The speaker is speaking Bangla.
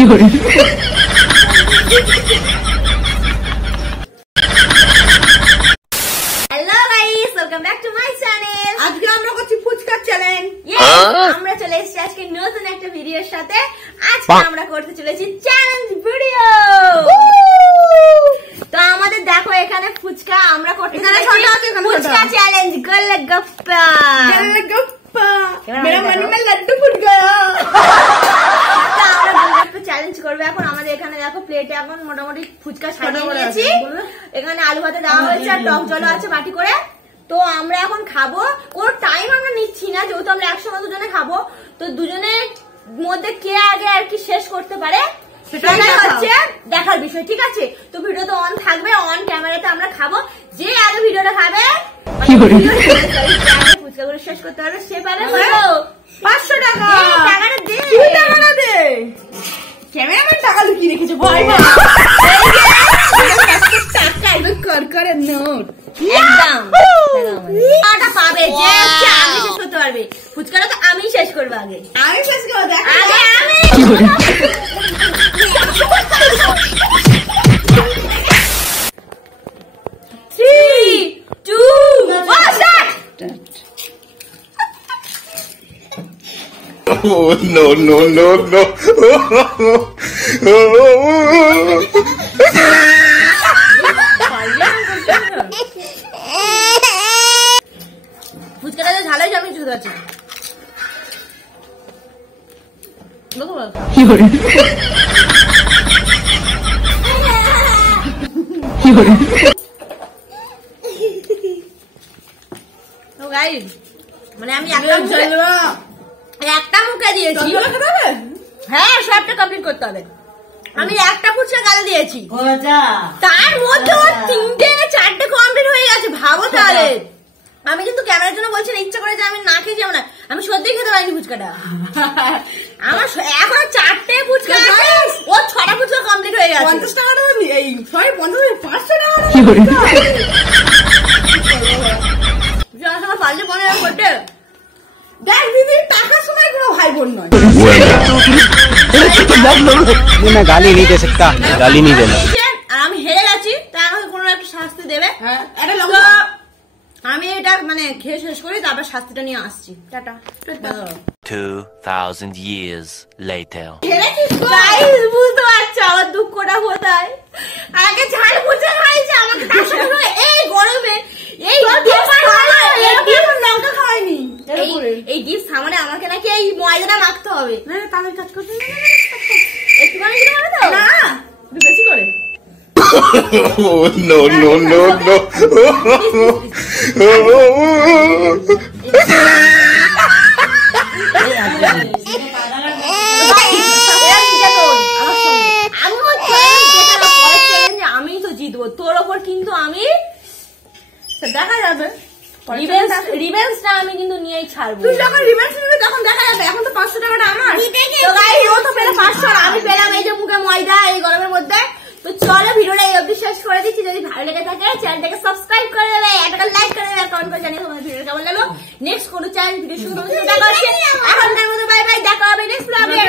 Guys, welcome back to my channel. আজকে আমরা করছি ফুচকা চ্যালেঞ্জ। আমরা চলে এসেছি আজকে নতুন একটা ভিডিওর সাথে। আজকে আমরা করতে চলেছি চ্যালেঞ্জ ভিডিও। তো আমাদের দেখো এখানে ফুচকা আমরা করতে চলেছি ফুচকা চ্যালেঞ্জ গোলগাপ্পা। গোলগাপ্পা মেরা মন মে লাড্ডু ফুট গয়া। তো আমরা গোলগাপ্পা চ্যালেঞ্জ করব এখন। আমাদের এখানে দেখো প্লেটে এখন মোটামুটি ফুচকা সাজিয়ে নিয়েছি। এখানে আলু ভাতে দেওয়া হয়েছে আর টক জল আছে বাটি করে। তো আমরা এখন খাবো, কোনো টাইম আমরা নিচ্ছি না যেহেতু আমরা একসঙ্গে দুজনে খাবো। তো দুজনের মধ্যে কে আগে আর কি শেষ করতে পারে সেটাই হচ্ছে দেখার বিষয়, ঠিক আছে? তো ভিডিও তো অন থাকবে, অন ক্যামেরাতে আমরা খাবো। যে আগে ভিডিওটা খাবে ফুচকাগুলো শেষ করতে পারবে সে পারে 500 টাকা। টাকাটা দে, টাকাটা দে। ক্যামেরাম্যান টাকা লুকিয়ে রেখেছে ভাই। টাকা একদম করকরে নোট একদম টাকাটা পাবে যে হচ্ছে আগে শেষ করতে পারবে। ফুচকাটা তো আমি শেষ করবো আগে। আমি শেষ করব, দেখ আগে আমি। 3, 2, 1 start. Oh no no no no! ফুচকাটা তো ঝাল হয়েছে, আমি বুঝতে পারছি। তো গাইস মানে আমি একটা মুখে দিয়েছি। হ্যাঁ, সবটা কমপ্লিট করতে হবে। আমি একটা ফুচকা গালে দিয়েছি, তার মধ্যে 3-4টে কমপ্লিট হয়ে গেছে। ভাবো তাহলে। আমি কিন্তু ক্যামেরার জন্য বলছি না, ইচ্ছা করে যে আমি না খেয়ে যাবো না। আমি সত্যি খেতে পারিনি ফুচকাটা। আমার এখন 4টে ফুচকা আছে, ও 6টা ফুচকা কমপ্লিট হয়ে গেছে। 50 টাকাটা এই সরি 500 টাকা পারলে মনে হয় করতে। দেখ দিদি, টাকার সময় কোনো ভাই বোন নয়। मैं गाली नहीं दे सकता, गाली नहीं देना। আমি হেরে গেছি, তাই আমাকে কোনো একটা শাস্তি দেবে। হ্যাঁ, এটা লোক আমি এটা মানে খেয়ে শেষ করি, তারপর শাস্তিটা নিয়ে আসছি। টাটা। 2000 years later. গাইস বুঝতে পারছো আমার দুঃখটা কোথায়? আগে ঝাল ফুচকা খাইছে, আমাকে তার সাথে এই গরমে এই লঙ্কা খাওয়াইনি। এই ডিপ সামনে আমাকে নাকি এই ময়দাটা মাখতে হবে। না তাহলে কাজ করতে একটুখানি দিতে হবে তো? না, একটু বেশি করে। Oh no no no no! আমি তো জিতবো তোর ওপর, কিন্তু আমি দেখা যাবে। রিভেন্সটা আমি কিন্তু নিয়েই ছাড়বো। তুই যখন রিভেন্স নিবি তখন দেখা যাবে। এখন তো 500 টাকাটা আমার। তো গাইস ও তো পেলে 500 আর আমি পেলাম এই যে মুখে ময়দা এই গরমের মধ্যে। তো চলো ভিডিওটা এই অবধি শেষ করে দিচ্ছি। যদি ভালো লেগে থাকে চ্যানেলটাকে সাবস্ক্রাইব করে দেবে, একটা লাইক করে দেবে, কমেন্ট করে জানিয়ে তোমাদের ভিডিও কেমন লাগলো। নেক্সট কোনো চ্যানেল ভিডিও শুরু করতে দেখা হচ্ছে। এখনকার মতো বাই বাই, দেখা হবে নেক্সট ব্লগে।